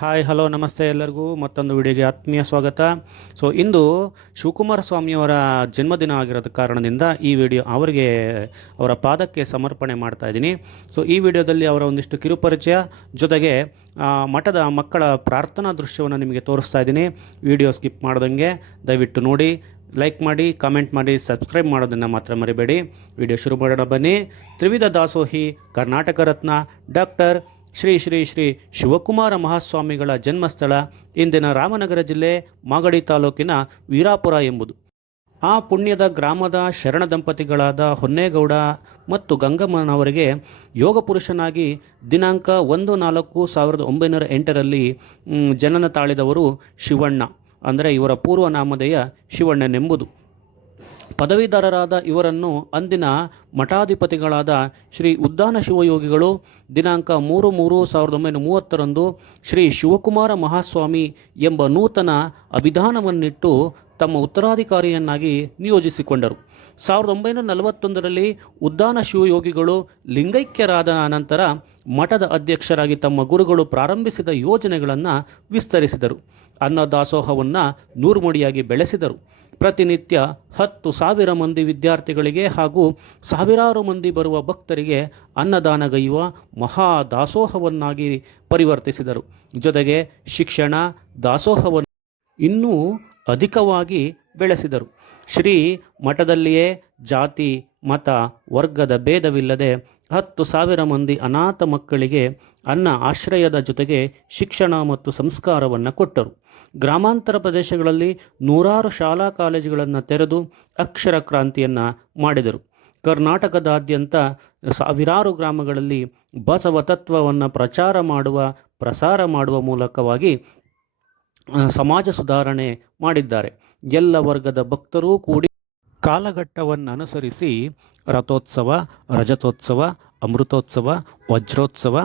Hi hello ನಮಸ್ತೆ ಎಲ್ಲರಿಗೂ. ಮತ್ತೊಂದು ವಿಡಿಯೋಗೆ ಆತ್ಮೀಯ ಸ್ವಾಗತ. ಸೊ ಇಂದು ಶಿವಕುಮಾರ ಸ್ವಾಮಿಯವರ ಜನ್ಮದಿನ ಆಗಿರೋದ ಕಾರಣದಿಂದ ಈ ವಿಡಿಯೋ ಅವರಿಗೆ, ಅವರ ಪಾದಕ್ಕೆ ಸಮರ್ಪಣೆ ಮಾಡ್ತಾ ಇದ್ದೀನಿ. ಸೊ ಈ ವಿಡಿಯೋದಲ್ಲಿ ಅವರ ಒಂದಿಷ್ಟು ಕಿರುಪರಿಚಯ. ಜೊತೆಗೆ ಮಠದ ಮಕ್ಕಳ ಪ್ರಾರ್ಥನಾ ದೃಶ್ಯವನ್ನು ನಿಮಗೆ ತೋರಿಸ್ತಾ ಇದ್ದೀನಿ. ವಿಡಿಯೋ ಸ್ಕಿಪ್ ಮಾಡ್ದಂಗೆ ದಯವಿಟ್ಟು ನೋಡಿ, ಲೈಕ್ ಮಾಡಿ, ಕಾಮೆಂಟ್ ಮಾಡಿ, ಸಬ್ಸ್ಕ್ರೈಬ್ ಮಾಡೋದನ್ನು ಮಾತ್ರ ಮರಿಬೇಡಿ. ವಿಡಿಯೋ ಶುರು ಮಾಡೋಣ ಬನ್ನಿ. ತ್ರಿವಿಧ ದಾಸೋಹಿ, ಕರ್ನಾಟಕ ರತ್ನ, ಡಾಕ್ಟರ್ ಶ್ರೀ ಶ್ರೀ ಶ್ರೀ ಶಿವಕುಮಾರ ಮಹಾಸ್ವಾಮಿಗಳ ಜನ್ಮಸ್ಥಳ, ಇಂದಿನ ರಾಮನಗರ ಜಿಲ್ಲೆ ಮಾಗಡಿ ತಾಲೂಕಿನ ವೀರಾಪುರ ಎಂಬುದು. ಆ ಪುಣ್ಯದ ಗ್ರಾಮದ ಶರಣ ದಂಪತಿಗಳಾದ ಹೊನ್ನೇಗೌಡ ಮತ್ತು ಗಂಗಮ್ಮನವರಿಗೆ ಯೋಗ ಪುರುಷನಾಗಿ ದಿನಾಂಕ ಒಂದು ನಾಲ್ಕು ಸಾವಿರದ ಒಂಬೈನೂರ ಎಂಟರಲ್ಲಿ ಜನನ ತಾಳಿದವರು ಶಿವಣ್ಣ. ಅಂದರೆ ಇವರ ಪೂರ್ವ ನಾಮಧೇಯ ಶಿವಣ್ಣನೆಂಬುದು. ಪದವೀಧರರಾದ ಇವರನ್ನು ಅಂದಿನ ಮಠಾಧಿಪತಿಗಳಾದ ಶ್ರೀ ಉದ್ದಾನ ಶಿವಯೋಗಿಗಳು ದಿನಾಂಕ ಮೂರು ಮೂರು ಸಾವಿರದ ಒಂಬೈನೂರ ಮೂವತ್ತರಂದು ಶ್ರೀ ಶಿವಕುಮಾರ ಮಹಾಸ್ವಾಮಿ ಎಂಬ ನೂತನ ಅಭಿಧಾನವನ್ನಿಟ್ಟು ತಮ್ಮ ಉತ್ತರಾಧಿಕಾರಿಯನ್ನಾಗಿ ನಿಯೋಜಿಸಿಕೊಂಡರು. ಸಾವಿರದ ಒಂಬೈನೂರ ನಲವತ್ತೊಂದರಲ್ಲಿ ಉದ್ದಾನ ಶಿವಯೋಗಿಗಳು ಲಿಂಗೈಕ್ಯರಾದ ನಂತರ ಮಠದ ಅಧ್ಯಕ್ಷರಾಗಿ ತಮ್ಮ ಗುರುಗಳು ಪ್ರಾರಂಭಿಸಿದ ಯೋಜನೆಗಳನ್ನು ವಿಸ್ತರಿಸಿದರು. ಅನ್ನದಾಸೋಹವನ್ನು ನೂರ್ಮುಡಿಯಾಗಿ ಬೆಳೆಸಿದರು. ಪ್ರತಿನಿತ್ಯ ಹತ್ತು ಸಾವಿರ ಮಂದಿ ವಿದ್ಯಾರ್ಥಿಗಳಿಗೆ ಹಾಗೂ ಸಾವಿರಾರು ಮಂದಿ ಬರುವ ಭಕ್ತರಿಗೆ ಅನ್ನದಾನಗೈಯುವ ಮಹಾ ದಾಸೋಹವನ್ನಾಗಿ ಪರಿವರ್ತಿಸಿದರು. ಜೊತೆಗೆ ಶಿಕ್ಷಣ ದಾಸೋಹವನ್ನು ಇನ್ನೂ ಅಧಿಕವಾಗಿ ಬೆಳೆಸಿದರು. ಶ್ರೀ ಮಠದಲ್ಲಿಯೇ ಜಾತಿ, ಮತ, ವರ್ಗದ ಭೇದವಿಲ್ಲದೆ ಹತ್ತು ಸಾವಿರ ಮಂದಿ ಅನಾಥ ಮಕ್ಕಳಿಗೆ ಅನ್ನ ಆಶ್ರಯದ ಜೊತೆಗೆ ಶಿಕ್ಷಣ ಮತ್ತು ಸಂಸ್ಕಾರವನ್ನು ಕೊಟ್ಟರು. ಗ್ರಾಮಾಂತರ ಪ್ರದೇಶಗಳಲ್ಲಿ ನೂರಾರು ಶಾಲಾ ಕಾಲೇಜುಗಳನ್ನು ತೆರೆದು ಅಕ್ಷರ ಕ್ರಾಂತಿಯನ್ನು ಮಾಡಿದರು. ಕರ್ನಾಟಕದಾದ್ಯಂತ ಸಾವಿರಾರು ಗ್ರಾಮಗಳಲ್ಲಿ ಬಸವ ತತ್ವವನ್ನು ಪ್ರಚಾರ ಮಾಡುವ, ಪ್ರಸಾರ ಮಾಡುವ ಮೂಲಕವಾಗಿ ಸಮಾಜ ಸುಧಾರಣೆ ಮಾಡಿದ್ದಾರೆ. ಎಲ್ಲ ವರ್ಗದ ಭಕ್ತರೂ ಕೂಡಿ ಕಾಲಘಟ್ಟವನ್ನು ಅನುಸರಿಸಿ ರಥೋತ್ಸವ, ರಜತೋತ್ಸವ, ಅಮೃತೋತ್ಸವ, ವಜ್ರೋತ್ಸವ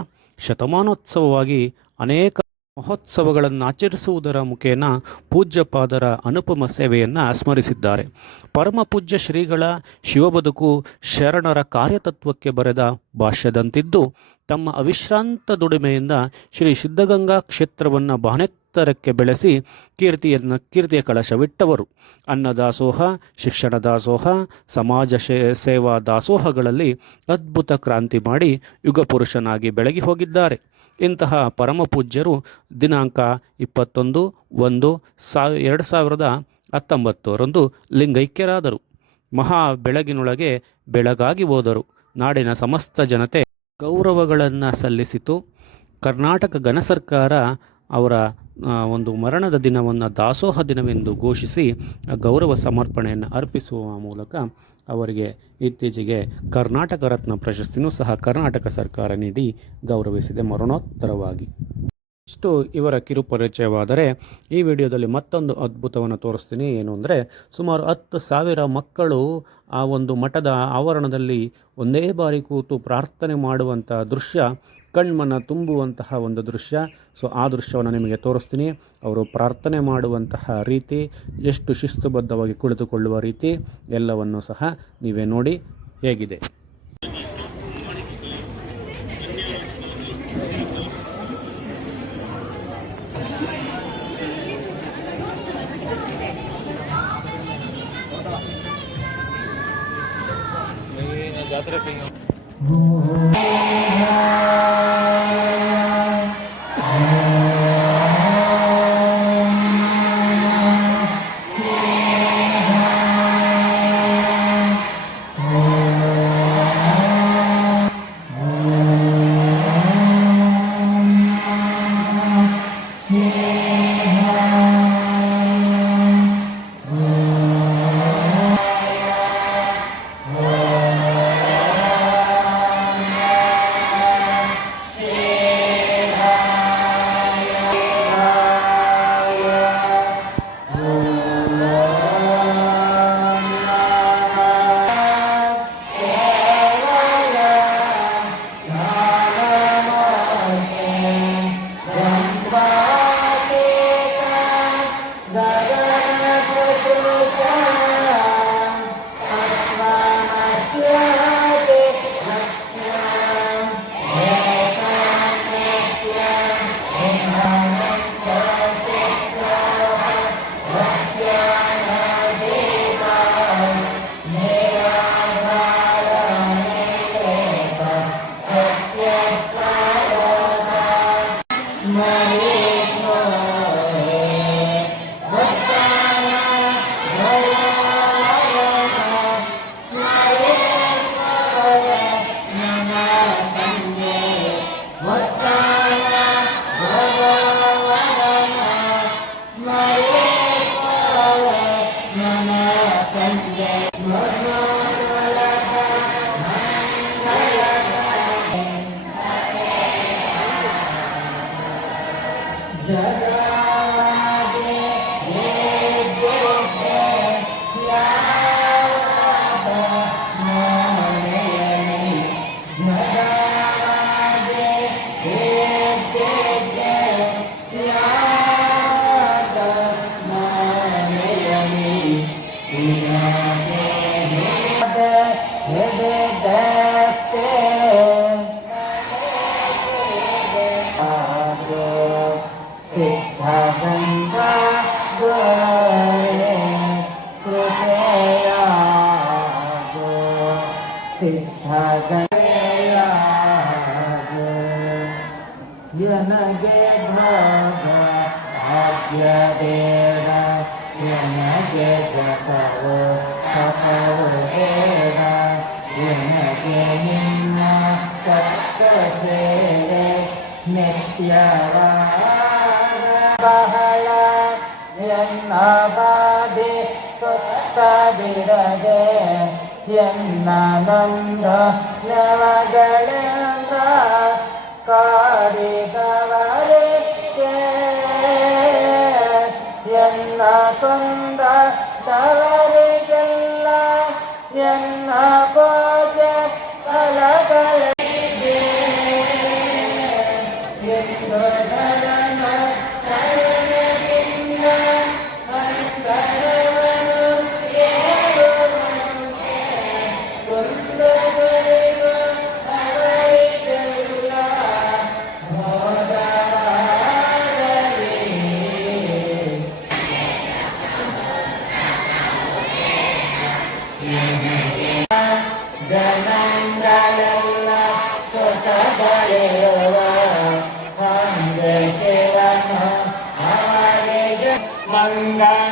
ಶತಮಾನೋತ್ಸವವಾಗಿ ಅನೇಕ ಮಹೋತ್ಸವಗಳನ್ನು ಆಚರಿಸುವುದರ ಮುಖೇನ ಪೂಜ್ಯಪಾದರ ಅನುಪಮ ಸೇವೆಯನ್ನು ಸ್ಮರಿಸಿದ್ದಾರೆ. ಪರಮ ಪೂಜ್ಯ ಶ್ರೀಗಳ ಶಿವಬದುಕು ಶರಣರ ಕಾರ್ಯತತ್ವಕ್ಕೆ ಬರೆದ ಭಾಷ್ಯದಂತಿದ್ದು, ತಮ್ಮ ಅವಿಶ್ರಾಂತ ದುಡಿಮೆಯಿಂದ ಶ್ರೀ ಸಿದ್ಧಗಂಗಾ ಕ್ಷೇತ್ರವನ್ನು ಬಾನೆತ್ತರಕ್ಕೆ ಬೆಳೆಸಿ ಕೀರ್ತಿಯನ್ನು, ಕೀರ್ತಿಯ ಕಳಶವಿಟ್ಟವರು. ಅನ್ನದಾಸೋಹ, ಶಿಕ್ಷಣ ದಾಸೋಹ, ಸಮಾಜ ಸೇವಾ ದಾಸೋಹಗಳಲ್ಲಿ ಅದ್ಭುತ ಕ್ರಾಂತಿ ಮಾಡಿ ಯುಗಪುರುಷನಾಗಿ ಬೆಳಗಿ ಹೋಗಿದ್ದಾರೆ. ಇಂತಹ ಪರಮಪೂಜ್ಯರು ದಿನಾಂಕ ಇಪ್ಪತ್ತೊಂದು ಒಂದು ಸಾವ್, ಎರಡು ಸಾವಿರದ ಹತ್ತೊಂಬತ್ತರಂದು ಲಿಂಗೈಕ್ಯರಾದರು. ಮಹಾ ಬೆಳಗಿನೊಳಗೆ ಬೆಳಗಾಗಿ ಹೋದರು. ನಾಡಿನ ಸಮಸ್ತ ಜನತೆ ಗೌರವಗಳನ್ನು ಸಲ್ಲಿಸಿತು. ಕರ್ನಾಟಕ ಘನ ಸರ್ಕಾರ ಅವರ ಒಂದು ಮರಣದ ದಿನವನ್ನು ದಾಸೋಹ ದಿನವೆಂದು ಘೋಷಿಸಿ ಗೌರವ ಸಮರ್ಪಣೆಯನ್ನು ಅರ್ಪಿಸುವ ಮೂಲಕ ಅವರಿಗೆ ಇತ್ತೀಚೆಗೆ ಕರ್ನಾಟಕ ರತ್ನ ಪ್ರಶಸ್ತಿನೂ ಸಹ ಕರ್ನಾಟಕ ಸರ್ಕಾರ ನೀಡಿ ಗೌರವಿಸಿದೆ ಮರಣೋತ್ತರವಾಗಿ. ಇಷ್ಟು ಇವರ ಕಿರುಪರಿಚಯವಾದರೆ ಈ ವಿಡಿಯೋದಲ್ಲಿ ಮತ್ತೊಂದು ಅದ್ಭುತವನ್ನು ತೋರಿಸ್ತೀನಿ. ಏನು ಅಂದರೆ ಸುಮಾರು ಹತ್ತು ಸಾವಿರ ಮಕ್ಕಳು ಆ ಒಂದು ಮಠದ ಆವರಣದಲ್ಲಿ ಒಂದೇ ಬಾರಿ ಕೂತು ಪ್ರಾರ್ಥನೆ ಮಾಡುವಂಥ ದೃಶ್ಯ ಕಣ್ಮನ ತುಂಬುವಂತಹ ಒಂದು ದೃಶ್ಯ. ಸೊ ಆ ದೃಶ್ಯವನ್ನು ನಿಮಗೆ ತೋರಿಸ್ತೀನಿ. ಅವರು ಪ್ರಾರ್ಥನೆ ಮಾಡುವಂತಹ ರೀತಿ, ಎಷ್ಟು ಶಿಸ್ತುಬದ್ಧವಾಗಿ ಕುಳಿತುಕೊಳ್ಳುವ ರೀತಿ, ಎಲ್ಲವನ್ನು ಸಹ ನೀವೇ ನೋಡಿ ಹೇಗಿದೆ. ॐ ಸಿದ್ಧಗಂಗಾ ಬಹಳ ಎನ್ನ ಬಾಧೆ ಸತ್ತ ಬಿಡದೆ ಎನ್ನ ನಂದ ನವಗಳಿಂದ Bye. ಮಂಗಳ